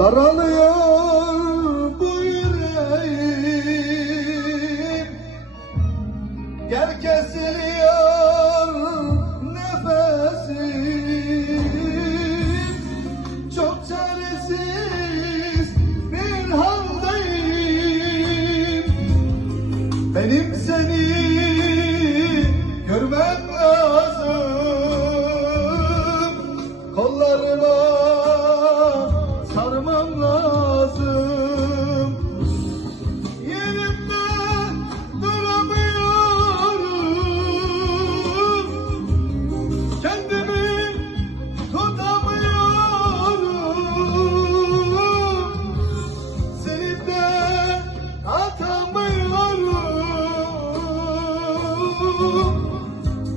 Daralıyor bu yüreğim. Gel kesiliyor nefesim. Çok çaresiz bir haldeyim Benim seni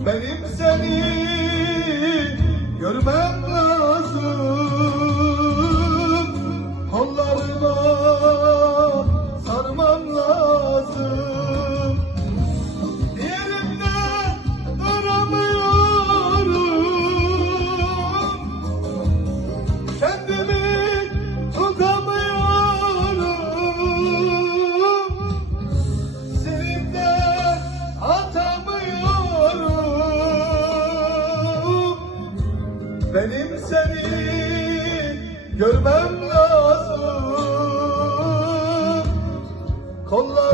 Benim seni görmem Benim seni görmem lazım. Kollarıma